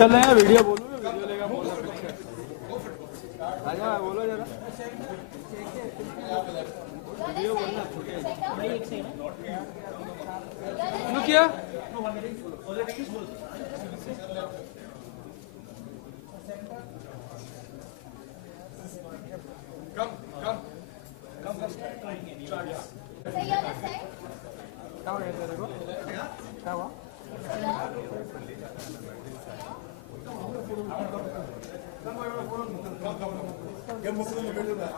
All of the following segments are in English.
चल रहे हैं वीडियो बोलो वीडियो लेगा बोलो आजा बोलो जरा वीडियो बोलना भाई एक सेकंड क्या कम क्या हो गया तेरे को क्या हुआ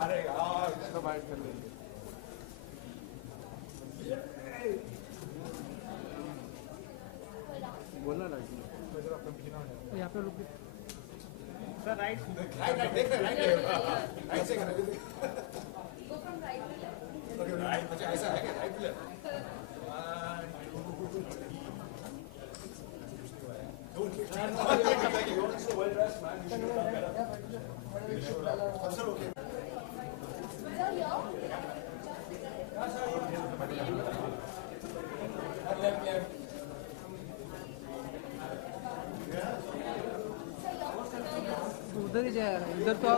अरे यार इसको बाइट कर लेंगे बोलना लड़की यहाँ पे रुक सर राइट देख रहे राइट से ऐसा है राइट उधर ही जा रहा है इधर तो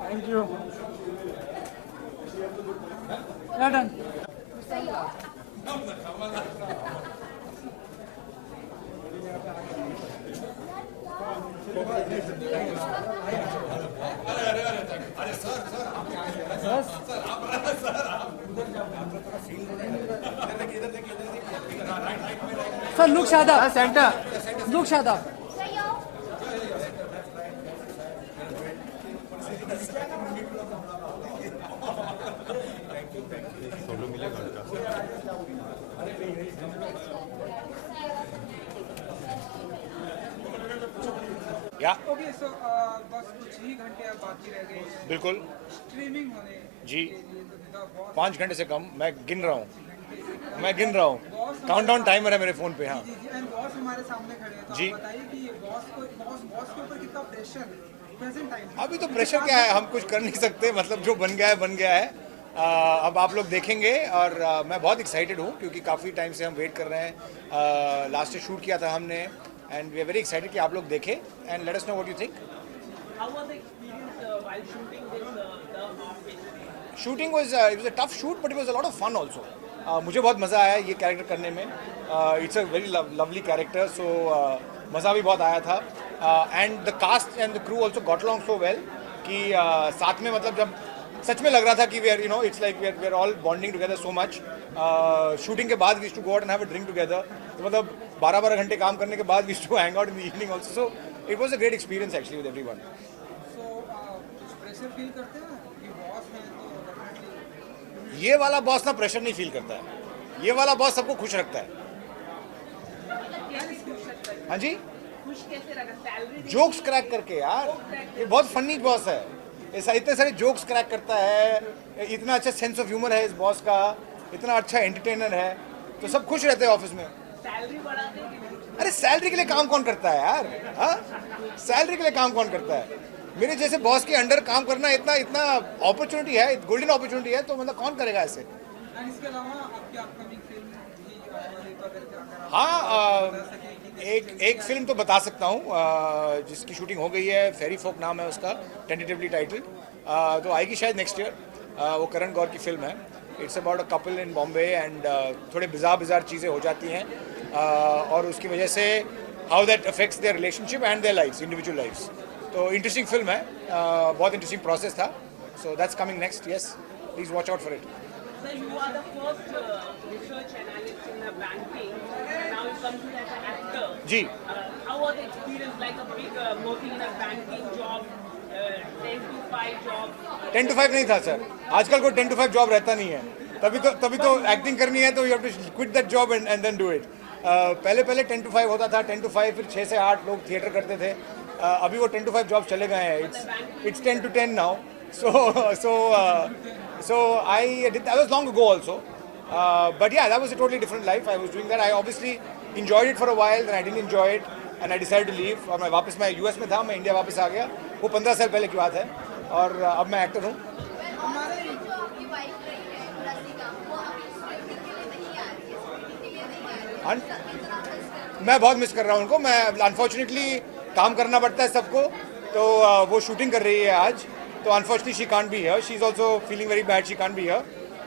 thank you done sir look Shadab centre look Shadab या ओके सो बस कुछ ही घंटे अब बाकी रह गए हैं बिल्कुल स्ट्रीमिंग होने जी के लिए तो द बॉस 5 घंटे से कम मैं गिन रहा हूँ काउंटडाउन टाइमर है मेरे फोन पे। हाँ जी एंड बॉस हमारे सामने खड़े हैं तो जी। आप बताइए कि बॉस के ऊपर कितना प्रेशर है प्रेजेंट टाइम अभी तो प्रेशर क्या है, हम कुछ कर नहीं सकते, मतलब जो बन गया है। अब आप लोग देखेंगे और मैं बहुत एक्साइटेड हूँ क्योंकि काफ़ी टाइम से हम वेट कर रहे हैं। लास्ट से शूट किया था हमने and we are very excited कि आप लोग देखें and let us know what you think. Shooting was it was a tough shoot but it was a lot of fun also. मुझे बहुत मज़ा आया ये कैरेक्टर करने में। It's a very lovely character, so मज़ा भी बहुत आया था। And the cast and the crew also got along so well कि साथ में मतलब जब सच में लग रहा था कि we are you know it's like we are all bonding together so much. Shooting के बाद we used to go out and have a drink together, तो मतलब 12 घंटे काम करने के बाद we used to hang out in the evening also, so it was a great experience actually with everyone. So कुछ प्रेशर फील करते हैं कि बॉस है तो डेफिनेटली ये वाला बॉस ना प्रेशर नहीं फील करता है, ये वाला बॉस सबको खुश रखता है। हाँ जी, जोक्स क्रैक करके यार, ये बहुत फनी बॉस है, ऐसा इतने सारे जोक्स क्रैक करता है, इतना अच्छा सेंस ऑफ ह्यूमर है इस बॉस का, इतना अच्छा एंटरटेनर है, तो सब खुश रहते हैं ऑफिस में। अरे सैलरी के लिए काम कौन करता है यार? हाँ, सैलरी के लिए काम कौन करता है? मेरे जैसे बॉस के अंडर काम करना इतना अपॉर्चुनिटी है, गोल्डन अपॉर्चुनिटी है, तो मतलब कौन करेगा ऐसे? इसके अलावा आपकी अपकमिंग फिल्म भी अगर हाँ, एक फिल्म तो बता सकता हूँ जिसकी शूटिंग हो गई है, फेरी फोक नाम है उसका, टेंटेटिवली टाइटल, तो आएगी शायद नेक्स्ट ईयर। वो करण गौर की फिल्म है। It's about a couple in Bombay and थोड़े बिजार चीज़ें हो जाती हैं और उसकी वजह से how that affects their relationship and their lives, individual lives. तो इंटरेस्टिंग फिल्म है, बहुत इंटरेस्टिंग प्रोसेस था, so that's coming next. Yes, please watch out for it. So you are the first research analyst in the banking, and now you come to as an actor. जी, How was the experience like a big working in a banking job, 10 to 5 job? 10 to 5 नहीं था sir, आजकल कोई 10 to 5 job रहता नहीं है, तभी तो एक्टिंग करनी है तो you have to quit that job and then do it. पहले 10 to 5 होता था, 10 to 5 फिर 6 से 8 लोग थिएटर करते थे, अभी वो 10 to 5 जॉब चले गए हैं, it's 10 to 10 now. So I was long ago also, but yeah, that was a totally different life. I was doing that. I obviously enjoyed it for a while, then I didn't enjoy it, and I decided to leave. और मैं US में था, मैं India वापस आ गया। वो 15 साल पहले की बात है, और अब मैं एक्टर हूँ। हमारे मैं बहुत मिस कर रहा हूँ उनको. मैं अनफॉर्चुनेटली काम करना पड़ता है सबको, तो वो शूटिंग कर रही है आज, तो unfortunately she can't be here. She is also feeling very bad, she can't be here.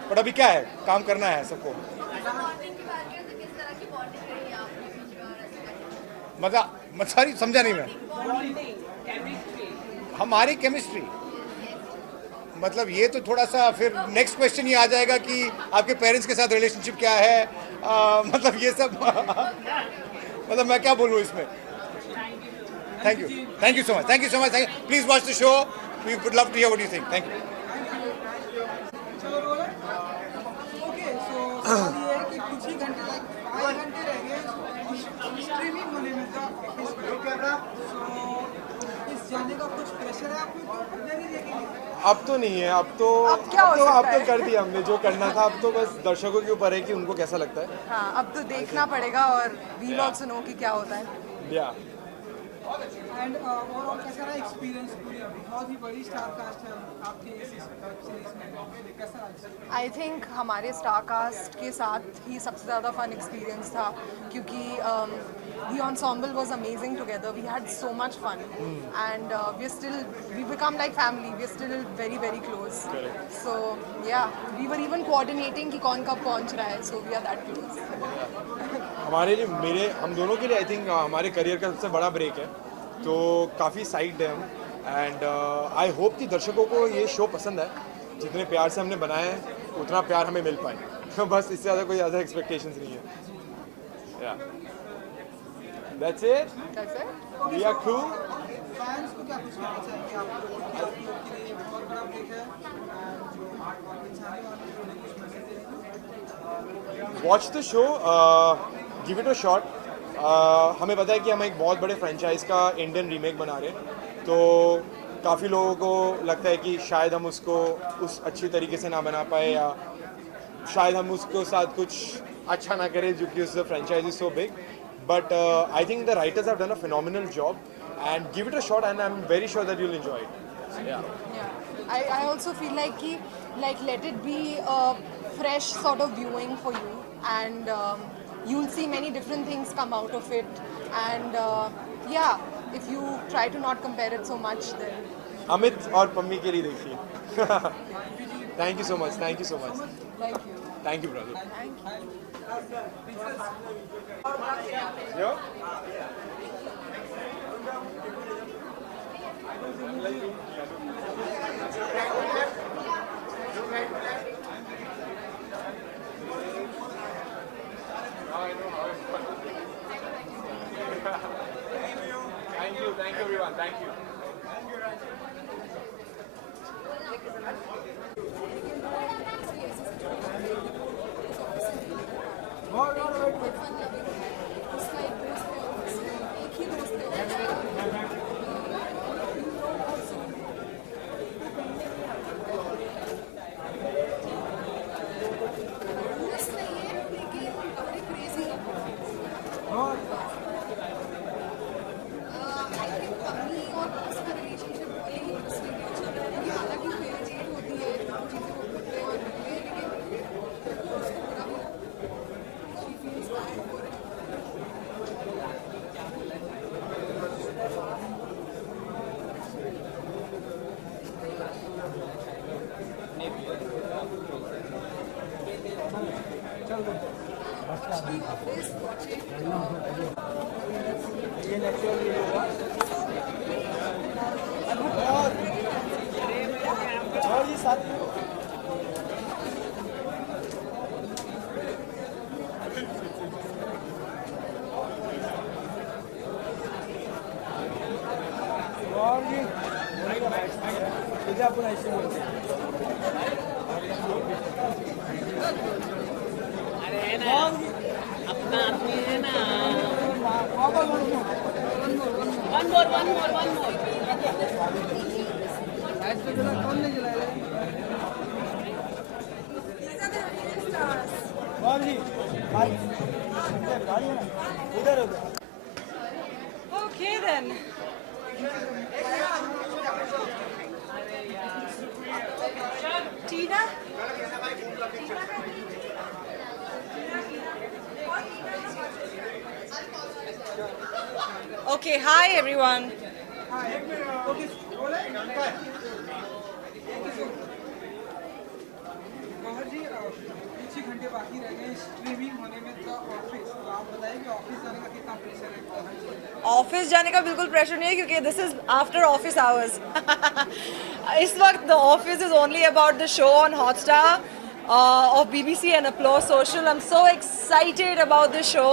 But अभी क्या है, काम करना है सबको. मतलब सॉरी समझा नहीं मैं. हमारी केमिस्ट्री मतलब ये तो थोड़ा सा फिर नेक्स्ट क्वेश्चन ये आ जाएगा कि आपके पेरेंट्स के साथ रिलेशनशिप क्या है. मतलब ये सब मतलब मैं क्या बोलूँ इसमें. Thank you so much, thank you so much. Please watch the show. We would love to hear what you think. Thank you. चलो रोल. ओके, सो सवाल ये है कि कुछ ही घंटे, लाइक 5 घंटे रह गए स्ट्रीमिंग होने में का ऑफिस में. सो इस जाने का कुछ प्रेशर है आपको कि नहीं देखेंगे? अब तो नहीं है. अब तो कर दिया हमने जो करना था. अब तो बस दर्शकों के ऊपर है कि उनको कैसा लगता है. हाँ, अब तो देखना पड़ेगा और वील ऑल्सो नो कि क्या होता है. या एंड ओवरऑल कैसा रहा एक्सपीरियंस? पूरी बहुत ही बड़ी स्टार कास्ट है आपकी इस सीरीज में, कैसा रहा? आई थिंक हमारे स्टार कास्ट के साथ ही सबसे ज़्यादा फन एक्सपीरियंस था, क्योंकि the ensemble was amazing together. We had so much fun, and we become like family. We're still very very close. Correct. So yeah, we were even coordinating कि कौन कब पहुंच रहा है. So we are that close. हमारे लिए हम दोनों के लिए आई थिंक हमारे करियर का सबसे बड़ा ब्रेक है, तो काफ़ी साइड है हम. एंड आई होप कि दर्शकों को ये शो पसंद है. जितने प्यार से हमने बनाया है उतना प्यार हमें मिल पाए. बस इससे ज़्यादा कोई ज़्यादा एक्सपेक्टेशंस नहीं है. या That's it. That's it. We are cool. Fans को क्या कुछ कहना चाहेंगे आप लोग के लिए? बहुत बड़ा ब्रेक है जो इंसानी वाले जो कुछ मैसेज देंगे. Watch the show. Give it a shot. हमें पता है कि हम एक बहुत बड़े फ्रेंचाइज का इंडियन रीमेक बना रहे हैं, तो काफ़ी लोगों को लगता है कि शायद हम उसको उस अच्छी तरीके से ना बना पाए, या शायद हम उसको साथ कुछ अच्छा ना करें, जो कि उस franchise is so big. But I think the writers have done a phenomenal job, and give it a shot, and I'm very sure that you'll enjoy it. Yeah. Yeah, I also feel like let it be a fresh sort of viewing for you, and you'll see many different things come out of it. And yeah, if you try to not compare it so much, then Amit और पम्मी के लिए देखिए. Thank you so much. Thank you so much. thank you. Thank you, brother. Thank you. Yeah. Thank you everyone. Thank you. अरे है ना अपना आदमी है ना. One more. कौन नहीं जलाया? Okay then. Tina? Okay, hi everyone. Okay role है गौहर जी कुछ ही घंटे बाकी रह गए स्ट्रीमिंग होने में द ऑफिस, तो आप बताइए कि ऑफिस जाने का कितना प्रेशर है गौहर जी? ऑफिस जाने का बिल्कुल प्रेशर नहीं है क्योंकि this is after office hours. इस वक्त the office is only about the show on Hotstar of BBC and applause social. I am so excited about the show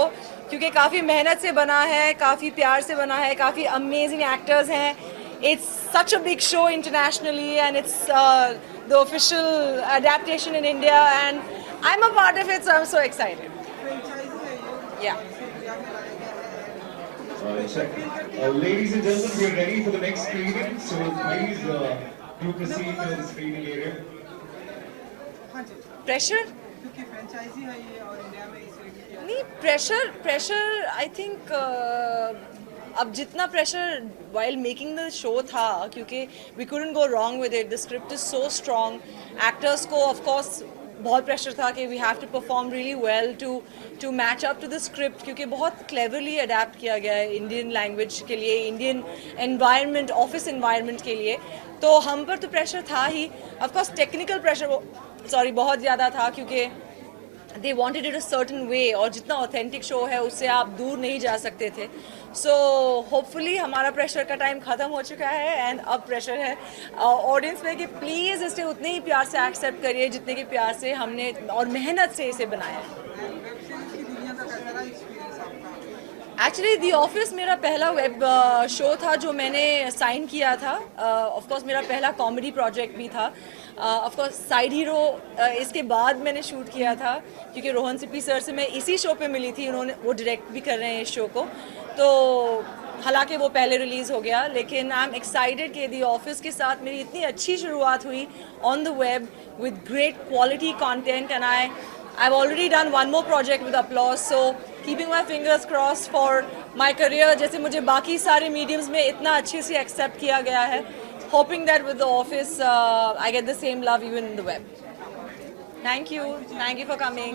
क्योंकि काफ़ी मेहनत से बना है, काफ़ी प्यार से बना है, काफ़ी अमेजिंग एक्टर्स हैं. It's such a big show internationally and it's the official adaptation in India and I'm a part of it, so I'm so excited. Franchise है ये Yeah. इंडिया में लाया गया है. Check. Ladies and gentlemen, we are ready for the next screening, so please do proceed to the screening area. हाँ जी, Pressure? क्योंकि franchise है ये और इंडिया में इसे किया नहीं, प्रेशर आई थिंक अब जितना pressure while making the show था क्योंकि we couldn't go wrong with it. The script is so strong. Actors को ऑफ कोर्स बहुत प्रेशर था कि we have to perform really well to match up to the script क्योंकि बहुत cleverly adapt किया गया है इंडियन लैंग्वेज के लिए, इंडियन एनवायरनमेंट, ऑफिस एनवायरनमेंट के लिए. तो हम पर तो प्रेशर था ही. ऑफ कोर्स टेक्निकल प्रेशर बहुत ज़्यादा था क्योंकि they wanted it a certain way और जितना ऑथेंटिक शो है उससे आप दूर नहीं जा सकते थे. सो होपफुली हमारा प्रेशर का टाइम ख़त्म हो चुका है एंड अब प्रेशर है ऑडियंस में कि प्लीज़ इसे उतने ही प्यार से एक्सेप्ट करिए जितने के प्यार से हमने और मेहनत से इसे बनाया है. वेब सीरीज की दुनिया का कैसा रहा एक्सपीरियंस आपका? एक्चुअली दी ऑफिस मेरा पहला वेब शो था जो मैंने साइन किया था. ऑफ कोर्स मेरा पहला कॉमेडी प्रोजेक्ट भी था. ऑफ कोर्स साइड हीरो इसके बाद मैंने शूट किया था क्योंकि रोहन सिप्पी सर से मैं इसी शो पे मिली थी. उन्होंने वो डायरेक्ट भी कर रहे हैं इस शो को. तो हालांकि वो पहले रिलीज़ हो गया लेकिन आई एम एक्साइटेड कि दी ऑफिस के साथ मेरी इतनी अच्छी शुरुआत हुई on the web with great quality content and I've already done one more project with Applause, so keeping my fingers crossed for my career. जैसे मुझे बाकी सारे mediums में इतना अच्छे से accept किया गया है. Hoping that with the office I get the same love even in the web. Thank you for coming.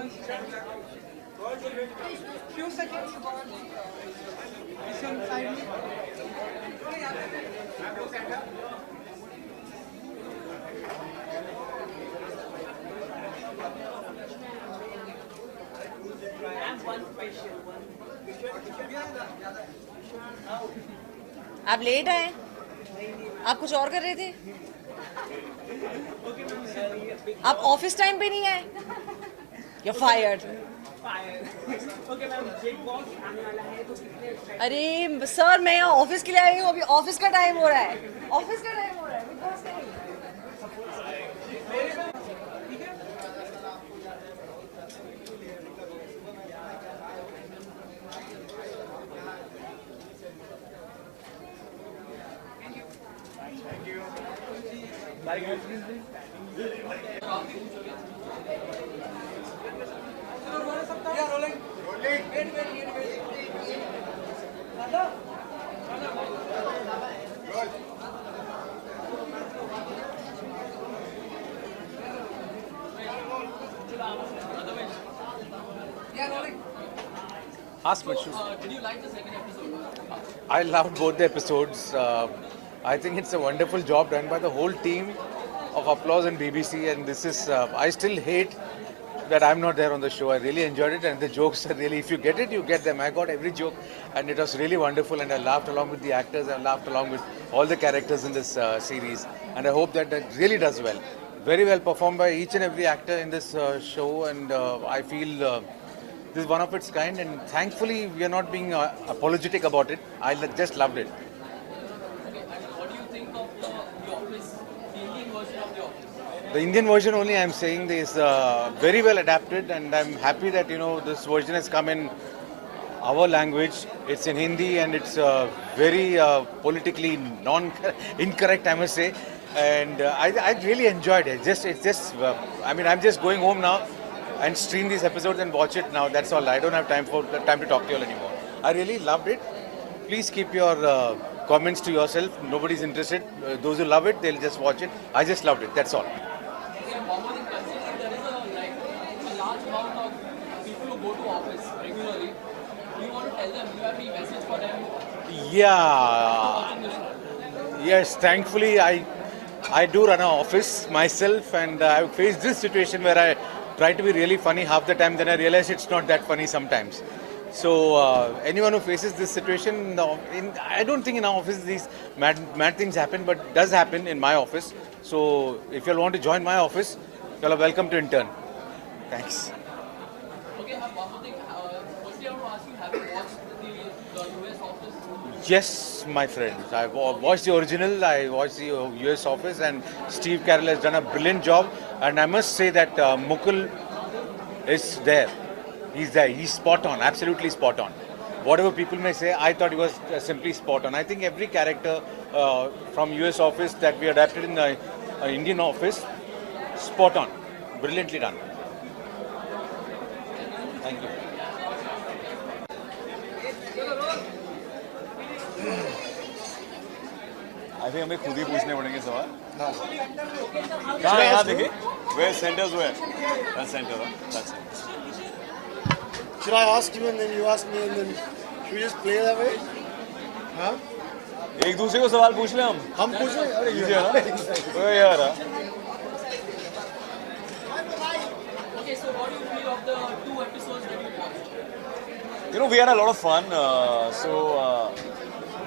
Few seconds about this one side में. आप लेट आए? आप कुछ और कर रहे थे? आप ऑफिस टाइम पे नहीं आए? You're fired. Okay, ma'am, Big Boss आने वाला है तो कितने अरे सर मैं यहाँ ऑफिस के लिए आई हूँ. अभी ऑफिस का टाइम हो रहा है. ऑफिस का टाइम हो रहा है. Big Boss का नहीं. Ask Manshu. Did you like the second episode? I loved both the episodes. I think it's a wonderful job done by the whole team of Applause and BBC. And this is, I still hate that I'm not there on the show. I really enjoyed it, and the jokes are really, if you get it, you get them. I got every joke, and it was really wonderful. And I laughed along with the actors. I laughed along with all the characters in this series. And I hope that that really does well. Very well performed by each and every actor in this show, and I feel. This is one of its kind, and thankfully we are not being apologetic about it. I just loved it. Okay, and what do you think of the Office, the Indian version of the Office? The Indian version only I'm saying is very well adapted, and I'm happy that this version has come in our language. It's in Hindi, and it's very politically incorrect, I must say. And I really enjoyed it. I'm just going home now and stream these episodes and watch it now. That's all. I don't have time to talk to you all anymore. I really loved it. Please keep your comments to yourself. Nobody's interested. Those who love it, they'll just watch it. I just loved it. That's all. Okay, Mohammed, considering there is a large amount of people who go to office regularly, do you want to tell them, do you have any message for them Yeah. Yes, thankfully I do run an office myself, and I've faced this situation where I try to be really funny half the time, then I realize it's not that funny sometimes. So anyone who faces this situation, I don't think in our office these mad things happen, but it does happen in my office. So if you all want to join my office, you all are welcome to intern. Thanks. Okay, one more thing. Firstly, I want to ask you, have you watched the US office? Yes, my friend. I watched the original, I watched the US office, and Steve Carell has done a brilliant job. And I must say that Mukul is there. He's there. He's spot on, absolutely spot on. Whatever people may say, I thought he was simply spot on. I think every character from US office that we adapted in the Indian office, spot on. Brilliantly done. Thank you. I think हमें खुद ही पूछने पड़ेंगे सवाल कहाँ है यहाँ देखिए where centers where that's center that's it. Should I ask you and then you ask me and then should we just play that way? Huh? एक दूसरे को सवाल पूछ ले हम पूछ रहे हैं अरे Easy है ना ओए यार Okay, so what do you feel of the 2 episodes that you watched? You know, we had a lot of fun.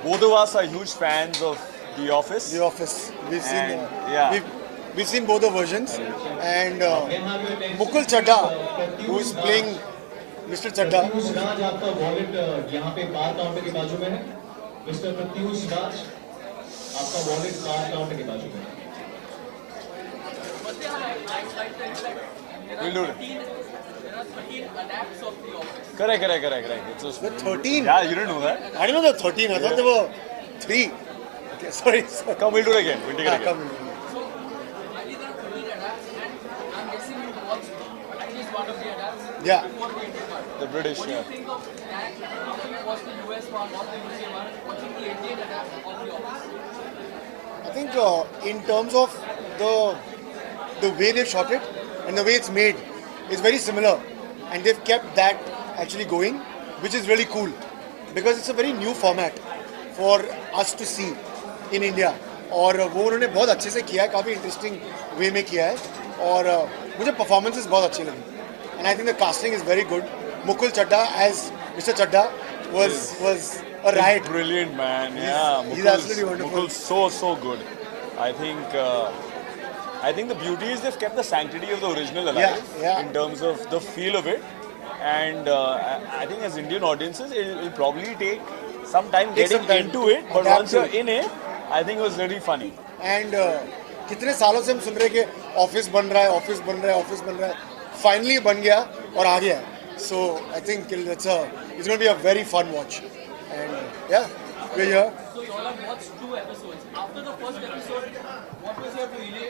Both of us are huge fans of The Office. The Office. We've seen yeah. we've seen both the versions, and Mukul Chadha, who is playing Mr. Chadha. Pratyush राज आपका wallet यहाँ पे बार counter के बाजू में है mister Pratyush राज आपका wallet बार counter के बाजू में है We'll do it. There are 13 adapts of The Office. Correct. It's just, 13? Yeah, you didn't know that. I didn't know there were 13. I thought there were 3. Okay, sorry. Come, we'll do it again. We'll take it again. Come. So, I think there are 13 adapts, and I'm guessing you watched at least one of the adapts. Yeah. Before the Indian one. The British, What do you yeah. think of that after you watched the US one or the UK one, watching the Indian adapt of The Office? I think in terms of the way they've shot it and the way it's made, it's very similar, and they've kept that actually going, which is really cool because it's a very new format for us to see in India. और वो उन्होंने बहुत अच्छे से किया है, काफ़ी interesting way में किया है और मुझे परफॉर्मेंसेस बहुत अच्छी लगी and I think the casting is very good. Mukul Chadha as Mr. Chadha was a riot. He's brilliant, man. Yeah, He's absolutely wonderful. Mukul's so good. I think the beauty is they've kept the sanctity of the original alive Yeah. in terms of the feel of it. And I think as Indian audiences, it'll probably take some time getting into it. But once you're in it, I think it was really funny. And कितने सालों से हम सुन रहे कि office बन रहा है, office बन रहा है, ऑफिस बन रहा है, फाइनली बन गया और आ गया. So I think it's going to be a very fun watch. And yeah, we're here. So, you all have watched 2 episodes. After the first episode, what was your feeling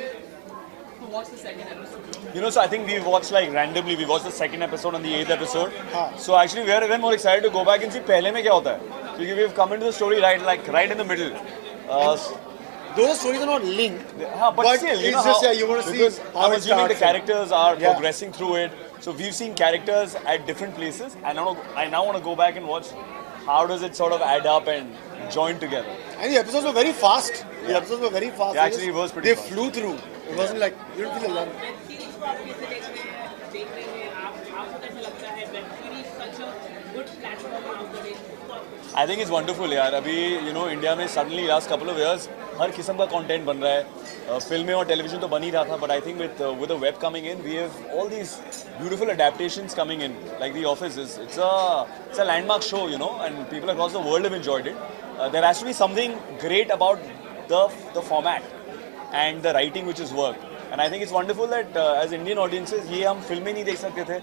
to watch the second episode? You know, so I think we watched like randomly. We watched the second episode and the 8th episode. So actually, we are even more excited to go back and see पहले में क्या होता है. Because we've come into the story right in the middle. Those stories are not linked, but still, you it's know just how, you want to see because how I'm it assuming the starts. characters are Yeah. progressing through it. So we've seen characters at different places, and I now want to go back and watch how does it sort of add up and join together. And the episodes were very fast. The episodes were very fast. Yeah, actually, it was pretty They fast. flew through. It wasn't like you don't feel alone. Series को आपके select में देख रहे हैं आपको कैसा लगता है web series such a good platform nowadays I think it's wonderful, यार. अभी इंडिया में suddenly last couple of years हर किस्म का content बन रहा है. फिल्में और टेलीविजन तो बन ही रहा था, but I think with the web coming in, we have all these beautiful adaptations coming in. Like The Office it's a landmark show, and people across the world have enjoyed it. There has to be something great about the format and the writing which is worked. And I think it's wonderful that as Indian audiences ये हम फिल्में नहीं देख सकते थे.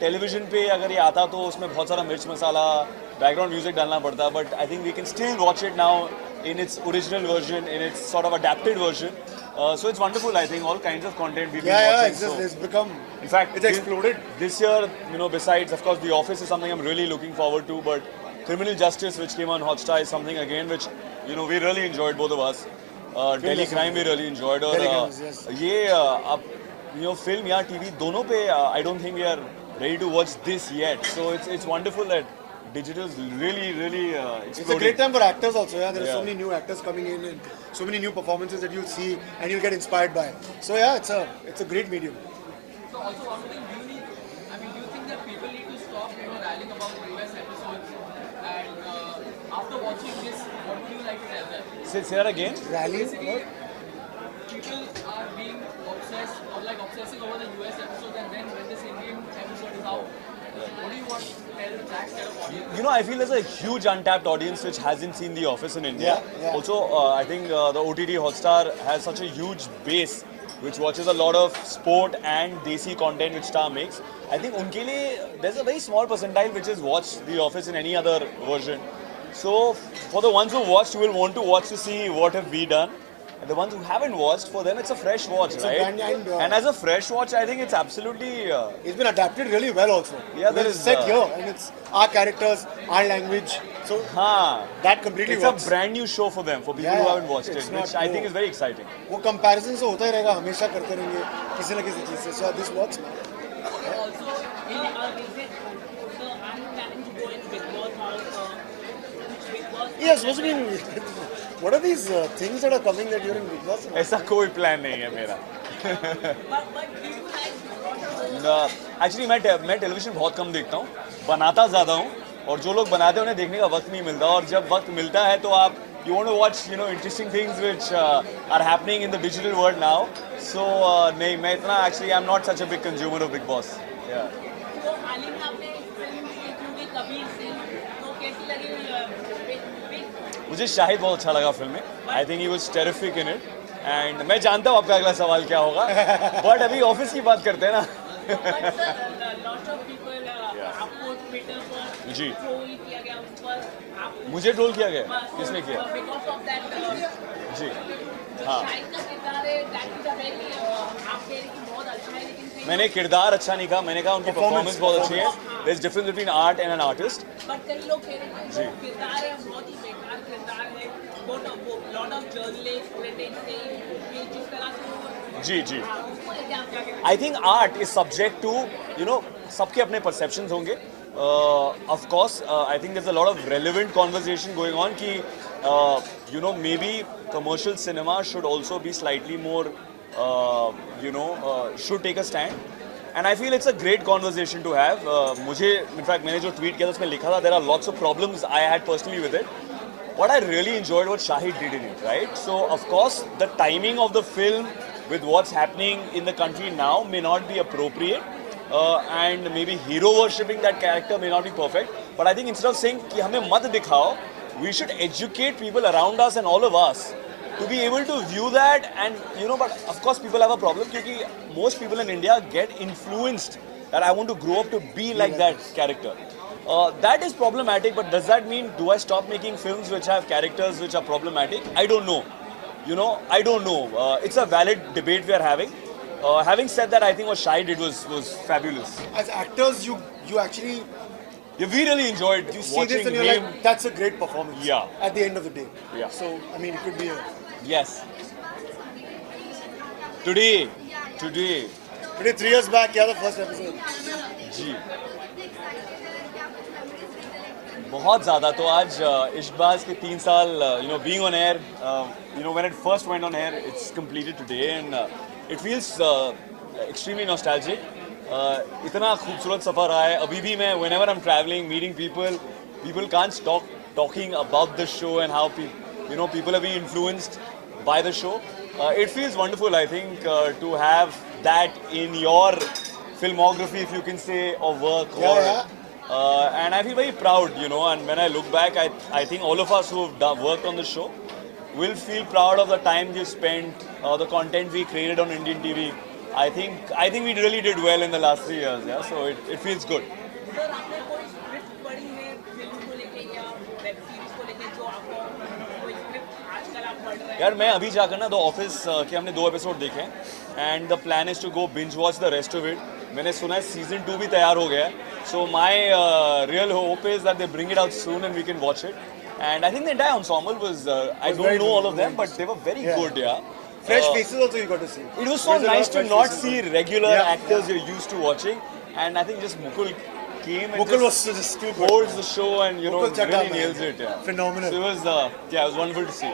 Television पे अगर ये आता तो उसमें बहुत सारा मिर्च मसाला बैकग्राउंड म्यूजिक डालना पड़ता, but I think we can still watch it now in its original version, in its sort of adapted version. So it's wonderful. I think all kinds of content we've been watching. It's become. In fact, it's exploded. This year, besides, of course, The Office is something I'm really looking forward to, but Criminal Justice, which came on Hotstar, is something again which, we really enjoyed, both of us. Delhi Crime we really enjoyed. और ये अब film या TV दोनों पे I don't think we are ready to watch this yet. So it's wonderful that digital's really, really It's a exploding. great time for actors also. Yeah, there are so Yeah. many new actors coming in and so many new performances that you'll see and you'll get inspired by. So yeah, it's a great medium. So also one thing, do you need, I mean, do you think that people need to stop, rallying about US episodes? And after watching this, what would you like to tell them? Say that again. Rally. Basically, people are being obsessed or like obsessing over the US episode, and then when this Indian episode is out, what do you want to tell that kind of audience? I feel there's a huge untapped audience which hasn't seen The Office in India. Yeah, yeah. Also, I think the OTT Hotstar has such a huge base which watches a lot of sport and desi content which Star makes. I think unke liye, there's a very small percentile which has watched The Office in any other version. So, for the ones who watched, you will want to watch to see what have we done. And the ones who haven't watched, for them it's a fresh watch, It's a right? brand new, And as a fresh watch, I think it's absolutely... It's been adapted really well also. Yeah, there It's is, set here and it's our characters, our language. So that completely it's works. a brand new show for them, for people Yeah, who haven't watched it's it, not which I think new. is very exciting. वो comparison से होता ही रहेगा, हमेशा करते रहेंगे किसी न किसी चीज से. So this works. Also, so I'm planning to go in Big Boss house. Big Boss. Yes, supposed to be. What are these things that are coming that you're in Big Boss? ऐसा कोई plan नहीं है मेरा. But do you like actually मैं television बहुत कम देखता हूँ, बनाता ज़्यादा हूँ, और जो लोग बनाते हैं उन्हें देखने का वक्त नहीं मिलता, और जब वक्त मिलता है तो आप you want to watch interesting things which are happening in the digital world now. So नहीं, मैं इतना actually I'm not such a big consumer of Big Boss. Yeah. तो हाल ही में आपने फिल्म देखी होगी कबीर सिंह, तो कैसी लगी? मुझे शाहिद बहुत अच्छा लगा फिल्म में. I think he was terrific in it. And मैं जानता हूँ आपका अगला सवाल क्या होगा, but अभी ऑफिस की बात करते हैं ना. But sir, lot of people आपको ट्विटर पर जी. ट्रोल किया गया, उस पर आप मुझे ट्रोल किया गया, किसने किया? because of that जी. हाँ. शाहिद का किरदार है, that is a very आप कह रहे कि बहुत अच्छा है, लेकिन फिर मैंने किरदार अच्छा नहीं कहा, मैंने कहा उनकी परफॉर्मेंस बहुत अच्छी है. There is difference between art and an artist. But कई लोग कह रहे हैं कि जो किरदार है बहुत ही बेकार किरदार है, lot of journalists, critics saying कि जिस तरह से वो जी जी. उसको लेके आप क्या कहते हैं? I think art is subject to सबके अपने perceptions होंगे. Of course, I think there's a lot of relevant conversation going on कि maybe commercial cinema should also be slightly more should take a stand. And I feel it's a great conversation to have. In fact, मैंने जो tweet किया था उसमें लिखा था there are lots of problems I had personally with it. What I really enjoyed what Shahid did in it, right? So of course the timing of the film with what's happening in the country now may not be appropriate, and maybe hero worshipping that character may not be perfect. But I think instead of saying कि हमें मत दिखाओ, we should educate people around us and all of us to be able to view that. And but of course people have a problem because most people in India get influenced that I want to grow up to be like that character. That is problematic, but does that mean do I stop making films which have characters which are problematic? I don't know. I don't know. It's a valid debate we are having. Having said that, I think what Shai did was fabulous. As actors, you actually Yeah, we really enjoyed you see watching this and you're him. like, that's a great performance. Yeah. At the end of the day. Yeah. So I mean, it could be a. Yes. Today. Today, 3 years back, yeah, the first episode. जी. बहुत ज़्यादा तो आज इश्बाज के 3 साल being on air, when it first went on air, it's completed today and it feels extremely nostalgic. इतना खूबसूरत सफ़र रहा है. अभी भी मैं whenever I'm traveling, meeting people can't stop talking about the show and how people have been influenced by the show. It feels wonderful, I think, to have that in your filmography, if you can say, of work. Yeah. And I feel very proud, and when I look back, I think all of us who have worked on the show will feel proud of the time we spent, the content we created on Indian TV. I think we really did well in the last 3 years, yeah. So it feels good. Sir आपने कोई script पढ़ी है film को लेके या web series को लेके जो आपको कोई स्क्रिप्ट आजकल आप पढ़ रहे हैं? यार मैं अभी जाकर ना द ऑफिस के हमने 2 एपिसोड देखे and the plan is to go binge watch the rest of it. मैंने सुना है सीजन 2 भी तैयार हो गया है. So my real hope is that they bring it out soon and we can watch it. And I think the entire ensemble was, I don't know all of them, but they were very good, yeah. Fresh faces also you got to see. It was so There's a lot nice of to fresh not faces. see regular Yeah, actors you're used to watching. And I think just Mukul came and Mukul was just just too good. holds the show and you know Mukul Chadda, really man. nails it. Yeah. Phenomenal. So it was yeah, it was wonderful to see.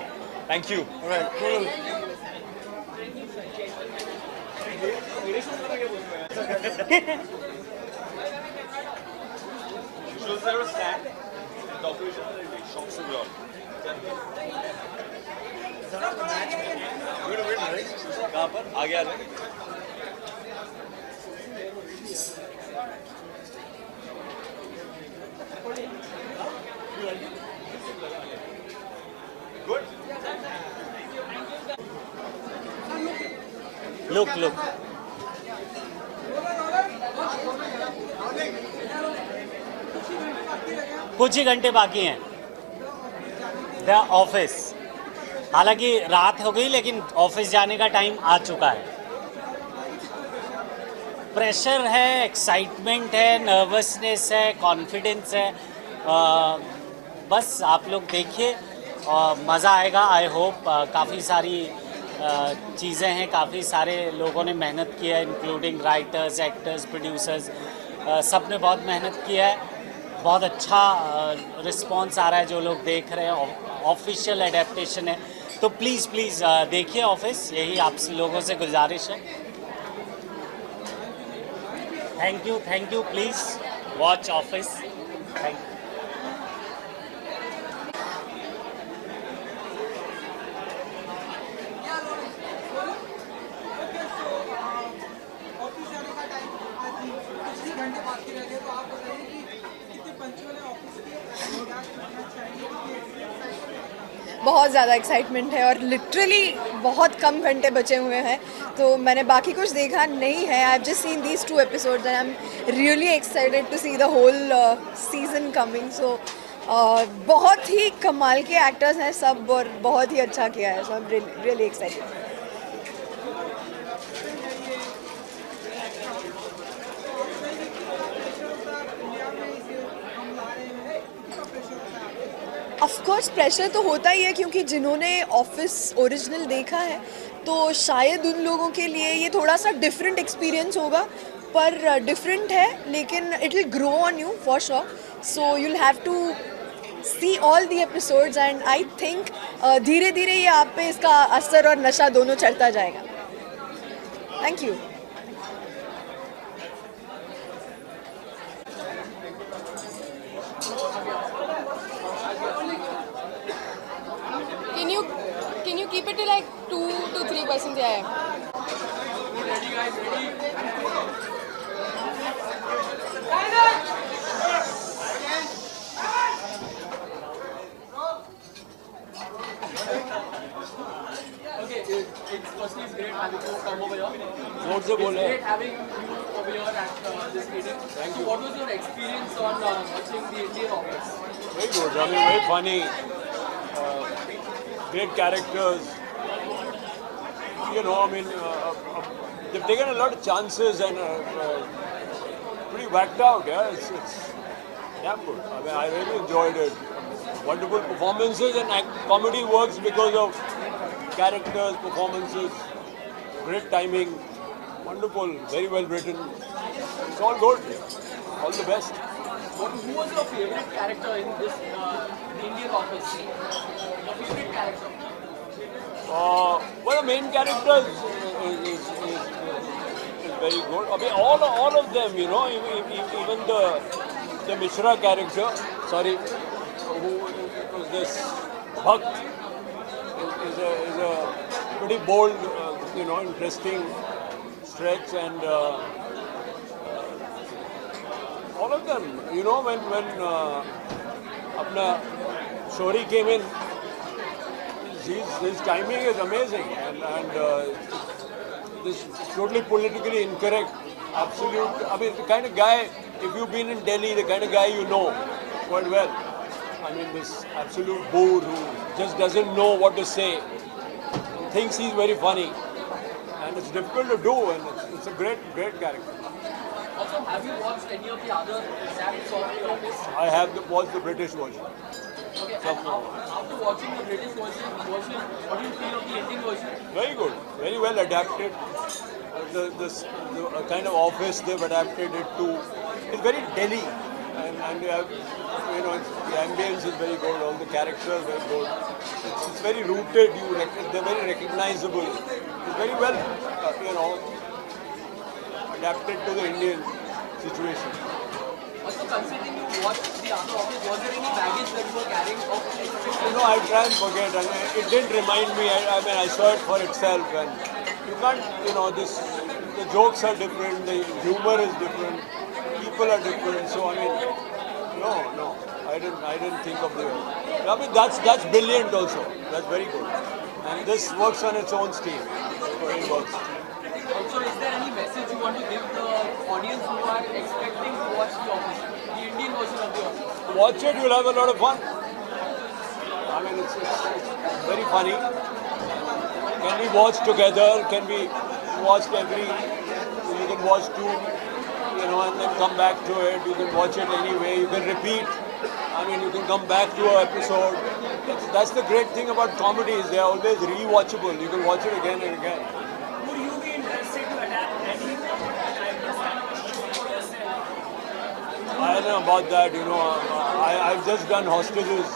Thank you. All right, cool. Shows there a stand. Documentation shops as well. कहाँ पर आगे आ जाए Look. कुछ ही घंटे बाकी हैं the office. हालांकि रात हो गई लेकिन ऑफिस जाने का टाइम आ चुका है। प्रेशर है, एक्साइटमेंट है, नर्वसनेस है, कॉन्फिडेंस है। बस आप लोग देखिए और मज़ा आएगा। आई होप काफ़ी सारी चीज़ें हैं, काफ़ी सारे लोगों ने मेहनत की है, इंक्लूडिंग राइटर्स, एक्टर्स, प्रोड्यूसर्स, सब ने बहुत मेहनत किया है। बहुत अच्छा रिस्पॉन्स आ रहा है जो लोग देख रहे हैं। ऑफिशियल एडेप्टेशन है तो प्लीज़ देखिए ऑफिस, यही आप लोगों से गुजारिश है। Thank you please watch office. Thank you. Office जाने का टाइम आज कुछ ही घंटे बाकी रह गए, तो आप बताइए कि कितने पंचुअल है ऑफिस के, क्या करना चाहिए? बहुत ज़्यादा एक्साइटमेंट है और लिटरली बहुत कम घंटे बचे हुए हैं, तो मैंने बाकी कुछ देखा नहीं है। I have just seen these 2 episodes and I am really excited to see the whole season coming. So बहुत ही कमाल के एक्टर्स हैं सब और बहुत ही अच्छा किया है। So I am really excited. Of course pressure तो होता ही है, क्योंकि जिन्होंने ऑफिस ओरिजिनल देखा है तो शायद उन लोगों के लिए ये थोड़ा सा डिफरेंट एक्सपीरियंस होगा, पर डिफरेंट है लेकिन it will grow on you for sure. So you will have to see all the episodes and I think धीरे धीरे ये आप पे इसका असर और नशा दोनों चढ़ता जाएगा। Thank you. Can you keep it to like 2 to 3%? Yeah. Ready guys, ready? Okay, it's firstly great having you come over here. जोर से बोले Great having you over here at this meeting. Thank you. What was your experience on watching the Indian Office? Very good. I mean, very funny. Great characters. You know, I mean, they've taken a lot of chances and pretty whacked out. Yeah, it's damn good. I mean, I really enjoyed it. Wonderful performances and comedy works because of characters, performances, great timing, wonderful, very well written. It's all good. All the best. Who was your favorite character in this the Indian Office? Your favorite character? Well, the main character is very good. I mean, all of them, you know, even the Mishra character, sorry, who was this Bhakt, is a pretty bold, you know, interesting stretch, and all of them, you know, when apna Shori came in, his timing is amazing, and this totally politically incorrect, absolute. I mean, the kind of guy, if you've been in Delhi, the kind of guy you know quite well. I mean, this absolute boor who just doesn't know what to say, thinks he's very funny, and it's difficult to do, and it's a great character. Also, have you watched any of the other episodes of The Office? I have watched the British version. Okay, and after watching the British version, what do you feel of the Indian version? Very good, very well adapted. The kind of office they've adapted it to. It's very Delhi, and they have, the ambience is very good. All the characters are very good. It's very rooted. They're very recognizable. It's very well, adapted to the Indian situation. Also, considering you watched the other office, was there any baggage that you were carrying of expectations? I try and forget. I mean, it didn't remind me. I saw it for itself, and you can't. The jokes are different. The humor is different. People are different. So no. I didn't think of the. I mean, that's brilliant also. That's very good. And this works on its own steam. It works. Also, is there any message you want to give the audience who are expecting to watch The Office, the Indian version of The Office? Watch it, you'll have a lot of fun. I mean, it's very funny. Can we watch together? Can we watch you can watch two, and then come back to it. You can watch it anyway. You can repeat. I mean, you can come back to an episode. That's the great thing about comedies. They're always rewatchable. You can watch it again and again. Would you be interested to adapt any of the this kind of a show for yourself? I don't know about that, I've just done Hostages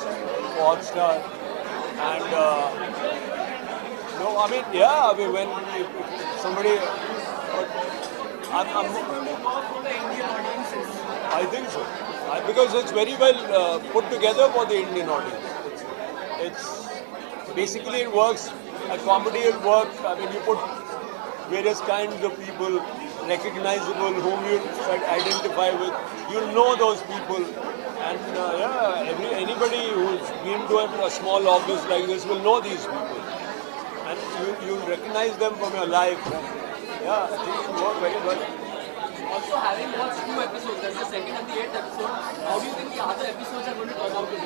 for Hotstar, and when if somebody, I think so, because it's very well put together for the Indian audience. It's basically it works. A comedy will work. I mean, you put various kinds of people, recognizable, whom you identify with. You know those people, and anybody who's been to a small office like this will know these people, and you recognize them from your life. I think it worked very well. Also, having watched 2 episodes, that's the second and the 8th episode, how do you think the other episodes are going to turn out to be?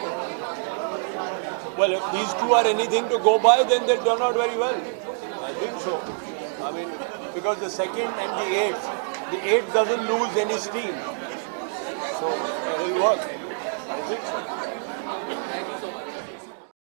Well, if these two are anything to go by, then they'll turn out very well. I think so. I mean, because the second and the 8th doesn't lose any steam. So, it will work. I think so.